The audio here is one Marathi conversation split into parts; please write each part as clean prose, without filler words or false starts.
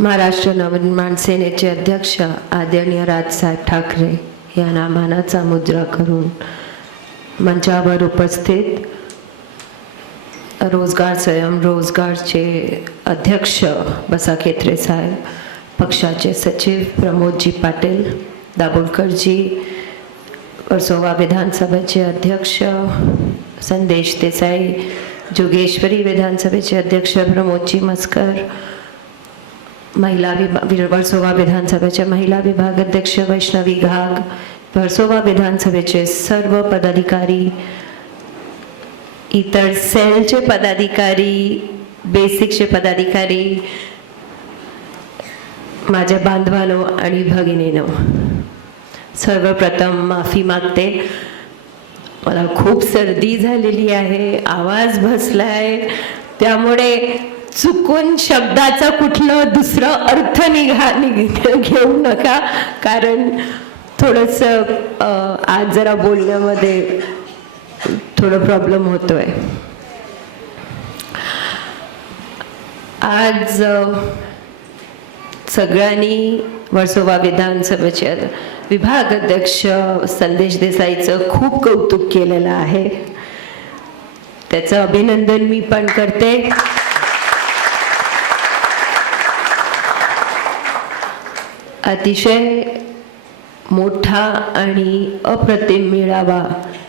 महाराष्ट्र नवनिर्माण सेनेचे अध्यक्ष आदरणीय राजसाहेब ठाकरे यांना मानाचा मुद्रा करून मंचावर उपस्थित रोजगार स्वयंरोजगारचे अध्यक्ष बसा खेत्रे साहेब, पक्षाचे सचिव प्रमोदजी पाटील दाभोलकरजी, वर्सोवा विधानसभेचे अध्यक्ष संदेश देसाई, जोगेश्वरी विधानसभेचे अध्यक्ष प्रमोदजी मस्कर, महिला वर्सोवा विधानसभेचे महिला विभाग अध्यक्ष वैष्णवी घाग, वर्सोवा विधानसभेचे सर्व पदाधिकारी, इतर सेलचे पदाधिकारी, बेसिकचे पदाधिकारी, माझ्या बांधवांनो आणि भगिनींनो, सर्वप्रथम माफी मागते. मला खूप सर्दी झालेली आहे, आवाज बसलाय, त्यामुळे चुकून शब्दाचा कुठलं दुसरं अर्थ घेऊ नका, कारण थोडंसं आज जरा बोलण्यामध्ये थोडं प्रॉब्लेम होतोय. आज सगळ्यांनी वर्सोवा विधानसभेचे विभाग अध्यक्ष संदेश देसाईचं खूप कौतुक केलेलं आहे, त्याचं अभिनंदन मी पण करते. अतिशय मोठा आणि अप्रतिम मेळावा,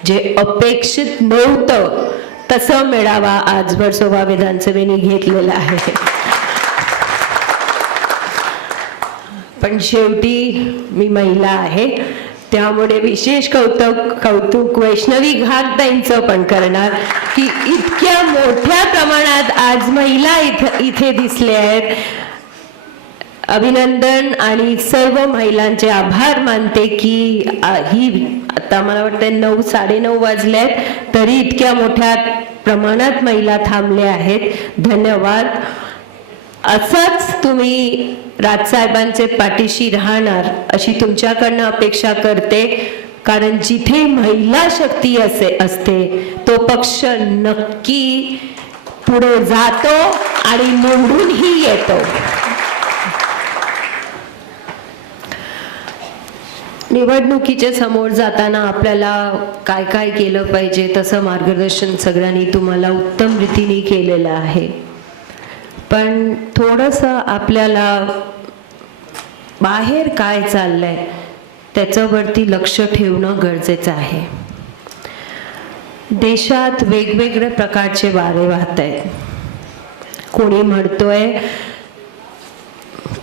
जे अपेक्षित नव्हतं तसं मेळावा आज वर्सोवा विधानसभेने घेतलेला आहे. पण शेवटी मी महिला आहे, त्यामुळे विशेष कौतुक वैष्णवी घाग ताईंचं पण करणार की इतक्या मोठ्या प्रमाणात आज महिला इथे दिसल्या आहेत. अभिनंदन आणि सर्व महिलांचे आभार मानते की ही आता मला वाटतं 9 साडेनऊ वाजलेत तरी इतक्या मोठ्या प्रमाणात महिला थांबल्या आहेत. धन्यवाद. असंच तुम्ही राजसाहेबांचे पाठीशी राहणार अशी तुमच्याकडनं अपेक्षा करते, कारण जिथे महिला शक्ती असते तो पक्ष नक्की पुढे जातो आणि निवडूनही येतो. निवडणुकीच्या समोर जाताना आपल्याला काय काय केलं पाहिजे तसं मार्गदर्शन सगळ्यांनी तुम्हाला उत्तम रीतीने केलेलं आहे, पण थोडंसं आपल्याला बाहेर काय चाललंय त्याच्यावरती लक्ष ठेवणं गरजेचं आहे. देशात वेगवेगळ्या प्रकारचे वारे वाहत आहेत. कोणी म्हणतोय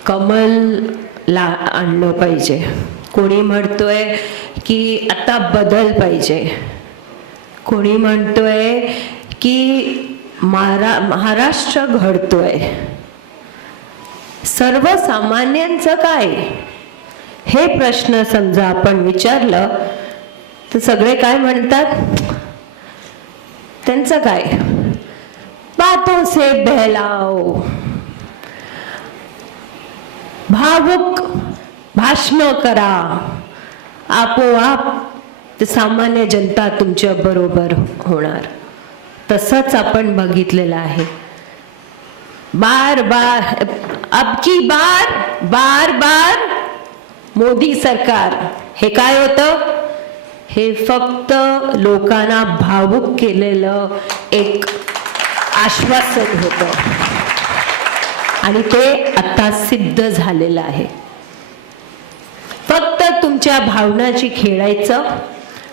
कमलला आणलं पाहिजे, कोणी म्हणतोय की आता बदल पाहिजे, कोणी म्हणतोय की महाराष्ट्र घडतोय. सर्वसामान्यांचं काय हे प्रश्न समजा आपण विचारलं तर सगळे काय म्हणतात, त्यांचं काय बातों से बहलाओ, भावुक भाषण करा, आपोआप सामान्य जनता तुमच्या बरोबर होणार. तसंच आपण बघितलेलं आहे. बार बार मोदी सरकार, हे काय होतं, हे फक्त लोकांना भावुक केलेलं एक आश्वासन होतं आणि ते आता सिद्ध झालेलं आहे. फक्त तुमच्या भावनाची खेळायचं,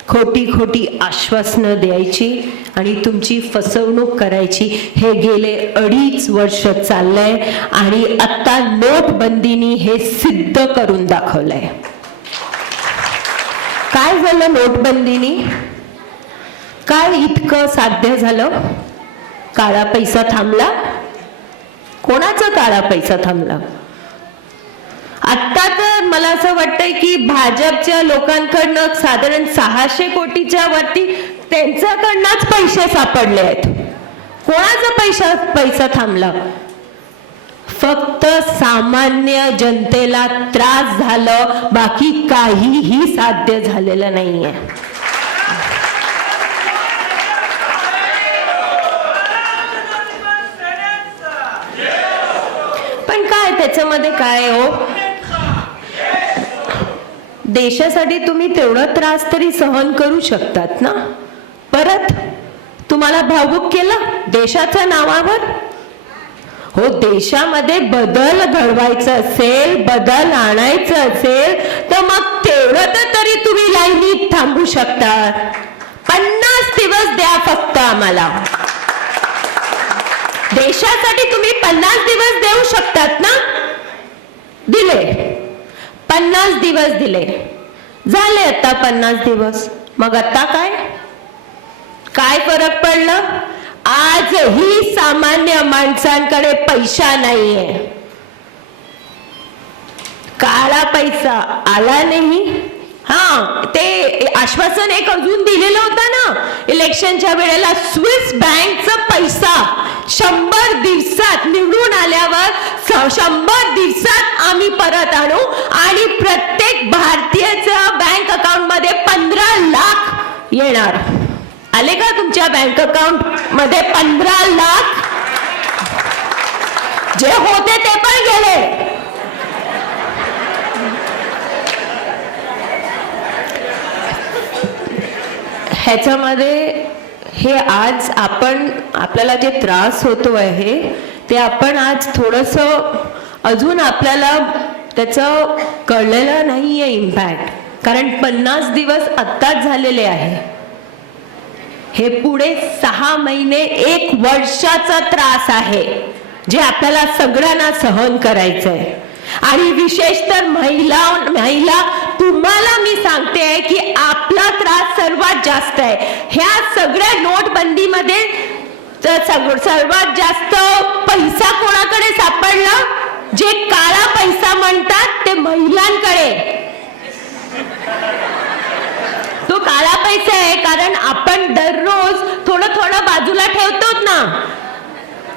खोटी आश्वासनं द्यायची आणि तुमची फसवणूक करायची, हे गेले 2.5 वर्ष चाललंय आणि आता नोटबंदीनी हे सिद्ध करून दाखवलंय. काय झालं नोटबंदीनी, काय इतकं साध्य झालं, काळा पैसा थांबला. कोणाचा काळा पैसा थांबला? आता तर मला असं वाटतंय की भाजपच्या लोकांकडनं साधारण 600 कोटीच्या वरती त्यांच्याकडनंच पैसे सापडले आहेत. कोणाचा पैसा थांबला? फक्त सामान्य जनतेला त्रास झालं, बाकी काहीही साध्य झालेलं नाहीये. याच्यामध्ये काय हो, देशासाठी तुम्ही तेवढा त्रास तरी सहन करू शकतात ना. परत तुम्हाला भावुक केलं देशाच्या नावावर. हो, देशामध्ये बदल घडवायचा असेल, बदल आणायचं असेल तर मग तेवढं तरी तुम्ही लाईनीत थांबू शकता. 50 दिवस द्या फक्त आम्हाला. देशासाठी तुम्ही 50 दिवस देऊ शकतात ना. दिले 50 दिवस दिले, झाले आता 50 दिवस. मग आता काय फरक पडलं? आजही सामान्य माणसांकडे पैसा नाहीये. काळा पैसा आला नाही. हा, ते आश्वासन एक अजून दिलेलं होतं ना इलेक्शनच्या वेळेला, स्विस बँकचा पैसा 100 दिवसात निवडून आल्यावर 100 दिवसात आम्ही परत आणू आणि प्रत्येक भारतीयाच्या बँक अकाउंट मध्ये 15 लाख येणार. आले का तुमच्या बँक अकाउंट मध्ये 15 लाख? जे होते ते पण गेले. ह्याच्यामध्ये हे आज आपल्याला जे त्रास होतो आहे ते आपण आज थोडस अजून आपल्याला त्याचं कळलेलं नाहीये इम्पॅक्ट. कारण 50 दिवस आत्ताच झालेले आहे. हे पुढे 6 महिने 1 वर्षाचा त्रास आहे जे आपल्याला सगळ्यांना सहन करायचंय. आणि विशेष तर महिला तुम्हाला मी सांगते की आपला त्रास सर्वात जास्त आहे. ह्या सगळ्या नोटबंदीमध्ये सर्वात जास्त पैसा कोणाकडे सापडला? जे काळा पैसा म्हणतात ते महिलांकडे. तो काळा पैसा आहे कारण आपण दररोज थोडं बाजूला ठेवतो ना.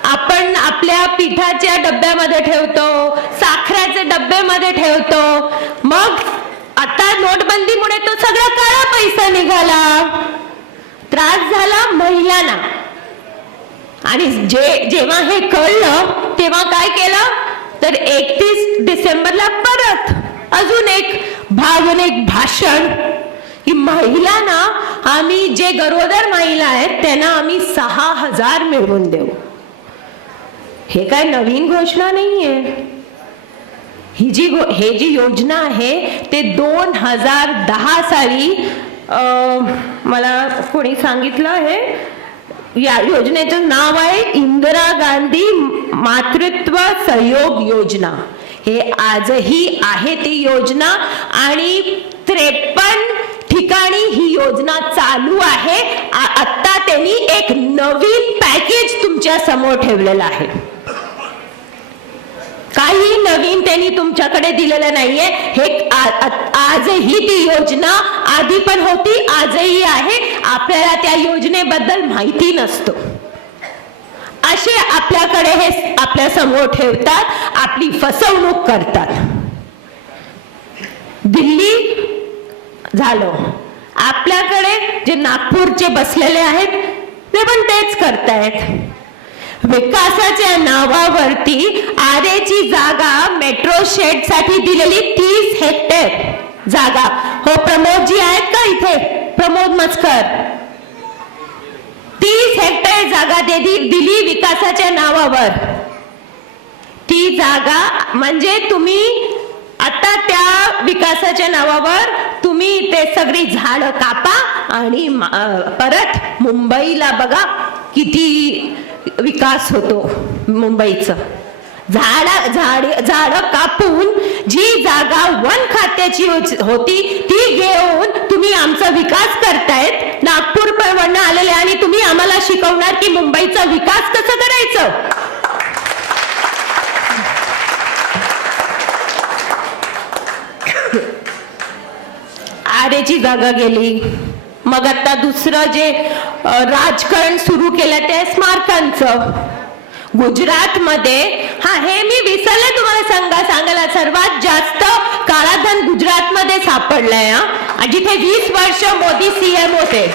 आपण आपल्या पिठाच्या डब्यामध्ये ठेवतो, साखरेच्या डब्यामध्ये ठेवतो. मग आता नोटबंदीमुळे तो सगळा काळा पैसा निघाला. त्रास झाला महिलांना. आणि जेव्हा हे कळलं तेव्हा काय केलं तर 31 डिसेंबरला परत अजून एक भावनिक भाषण की महिलांना आम्ही, जे गरोदर महिला आहेत त्यांना आम्ही 6,000 मिळवून देऊ. हे काय नवीन घोषणा नाहीये. ही जी योजना आहे ते 2010 साली मला कोणी सांगितलं आहे. या योजनेचं नाव आहे इंदिरा गांधी मातृत्व सहयोग योजना. हे आजही आहे ती योजना आणि 53 ठिकाणी ही योजना चालू आहे. आता त्यांनी एक नवीन पॅकेज तुमच्या समोर ठेवलेलं आहे. काही नवीन त्यांनी तुमच्याकडे दिलेलं नाहीये. हे आजही ती योजना आधी पण होती, आजही आहे. आपल्याला त्या योजनेबद्दल माहिती नसतो. असे आपल्याकडे हे आपल्या समोर ठेवतात, आपली फसवणूक करतात. दिल्ली झालं, आपल्याकडे जे नागपूरचे बसलेले आहेत ते पण तेच करतायत. विकासाच्या नावावरती आरेची जागा मेट्रो शेड साठी दिलेली 30 हेक्टर जागा. हो, प्रमोदजी आहेत का इथे? प्रमोद मस्कर. 30 हेक्टर जागा दिली विकासाच्या नावावर. ती जागा म्हणजे तुम्ही आता त्या विकासाच्या नावावर तुम्ही ते सगळी झाडं कापा आणि परत मुंबईला बघा किती विकास होतो मुंबईचा. झाड कापून जी जागा वन खात्याची होती ती घेऊन तुम्ही आमचा विकास करतायत. नागपूर परवडणं आलेले आणि तुम्ही आम्हाला शिकवणार की मुंबईचा विकास कसं करायचं. आरेची जागा गेली. मग आता दुसरं जे राजकारण सुरू केलं ते स्मारकांचं. गुजरात मध्ये, हे मी विसरले तुम्हाला सांगायला, सर्वात जास्त काळाधन गुजरात मध्ये सापडलंय. जिथे 20 वर्ष मोदी सीएम होते.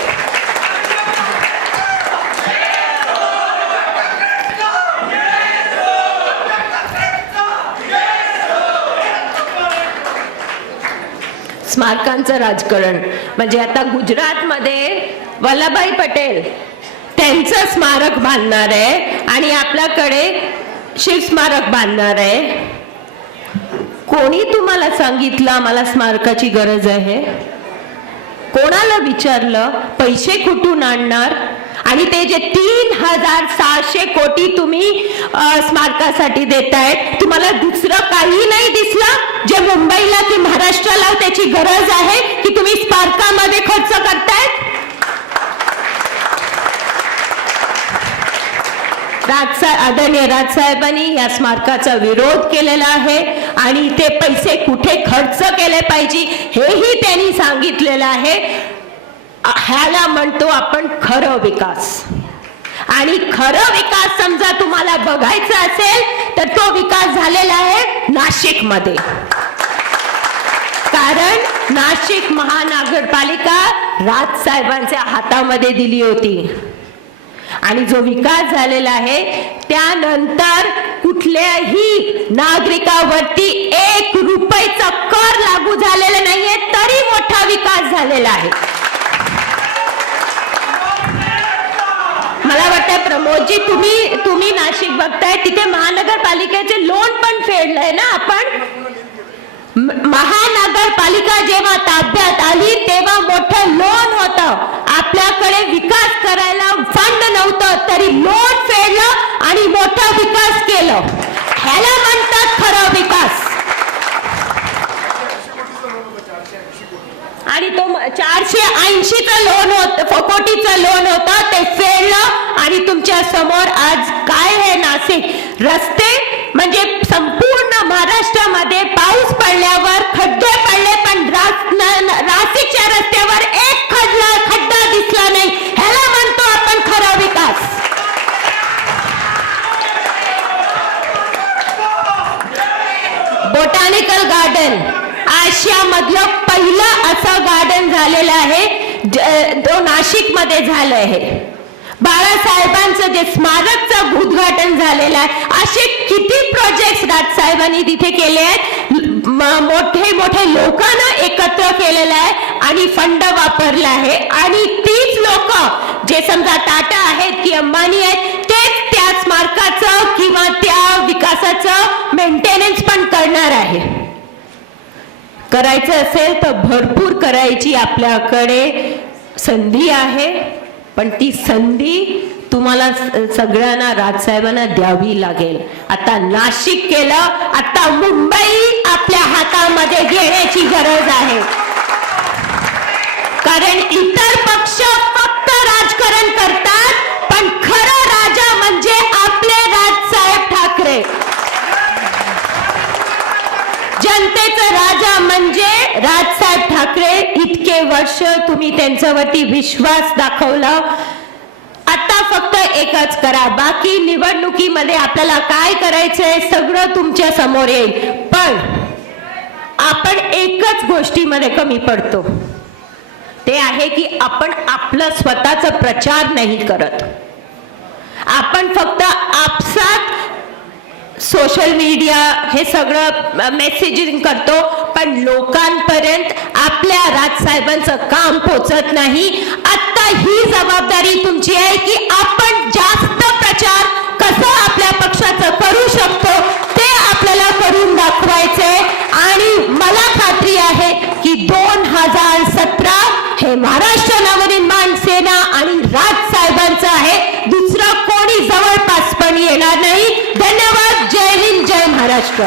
स्मारकांचं राजकारण, म्हणजे आता गुजरातमध्ये वल्लभभाई पटेल त्यांचं स्मारक बांधणार आहे आणि आपल्याकडे शिव स्मारक बांधणार आहे. कोणी तुम्हाला सांगितलं आम्हाला स्मारकाची गरज आहे? कोणाला विचारलं? पैसे कुठून आणणार? आणि ते जे 3600 कोटी तुम्ही स्मारकासाठी देतायत, तुम्हाला दुसरं काही नाही दिसलं जे मुंबईला की महाराष्ट्राला त्याची गरज आहे की तुम्ही स्मारकामध्ये खर्च करतायत? आदरणीय राजसाहेबांनी या स्मारकाचा विरोध केलेला आहे आणि ते पैसे कुठे खर्च केले पाहिजे हेही त्यांनी सांगितलेलं आहे. ह्याला म्हणतो आपण खरं विकास. आणि खरं विकास समजा तुम्हाला बघायचा असेल तर तो विकास झालेला आहे नाशिकमध्ये. कारण नाशिक महानगरपालिका राजसाहेबांच्या हातामध्ये दिली होती आणि जो विकास झालेला आहे त्यानंतर कुठल्याही नागरिकावरती 1 रुपयाचा कर लागू झालेला नाहीये, तरी मोठा विकास झालेला आहे. मला वाटतं प्रमोदजी तुम्ही नाशिक बघताय, तिथे महानगरपालिकेचे लोन पण फेडलंय ना आपण. महानगरपालिका जेव्हा ताब्यात आली तेव्हा मोठं लोन होतं, आपल्याकडे विकास करायला फंड नव्हतं तरी लोन फेडलं आणि मोठा विकास केलं. ह्याला म्हणतात खरं विकास. आणि तो 480चं लोन होतं, कोटीचं लोन होतं, ते फेडलं आणि तुमच्या समोर आज काय आहे नाशिक. रस्ते म्हणजे संपूर्ण महाराष्ट्रामध्ये पाऊस पडल्यावर खड्डे पडले, पण नाशिकच्या रस्त्यावर एक खड्डा दिसला नाही. ह्याला म्हणतो आपण खरा विकास. बोटॅनिकल गार्डन आशियामधलं पहिलं असं गार्डन झालेलं आहे जो नाशिक मध्ये झालं आहे. बाळासाहेबांचं जे स्मारकचं उद्घाटन झालेलं आहे. असे किती प्रोजेक्ट राजसाहेबांनी तिथे केले आहेत. मोठे मोठे लोकांना एकत्र केलेलं आहे आणि फंड वापरला आहे. आणि तीच लोक जे समजा टाटा आहेत की अंबानी आहेत तेच त्या स्मारकाचं किंवा त्या विकासाचं मेंटेनन्स पण करणार आहे. करायचं असेल तर भरपूर करायची आपल्याकडे संधी आहे, पण ती संधी तुम्हाला सगळ्यांना राजसाहेबांना द्यावी लागेल. आता नाशिक केलं, आता मुंबई आपल्या हातामध्ये घेण्याची गरज आहे. कारण इतर पक्ष फक्त राजकारण करतात, पण खरं राजा म्हणजे आपले राजसाहेब ठाकरे. जनतेचा राजा म्हणजे राजसाहेब ठाकरे. इतके वर्ष तुम्ही त्यांच्यावरती विश्वास दाखवला. आता फक्त एकच करा, बाकी निवडणुकीमध्ये आपल्याला काय करायचंय सगळं तुमच्या समोर येईल. पण आपण एकच गोष्टीमध्ये कमी पडतो, ते आहे की आपण आपलं स्वतःचा प्रचार नाही करत. आपण फक्त आपसात सोशल मीडिया हे सगळं मेसेजिंग करतो, पण लोकांपर्यंत आपल्या राजसाहेबांचं काम पोचत नाही. आता ही जबाबदारी तुमची आहे की आपण जास्त प्रचार कसं आपल्या पक्षाचं करू शकतो ते आपल्याला करून दाखवायचंय. आणि मला खात्री आहे की 2017 हे महाराष्ट्र नवनिर्माण सेना आणि राजसाहेबांचं आहे, दुसरं कोणी जवळपास पण येणार नाही. धन्यवाद. जय हिंद, जय महाराष्ट्र.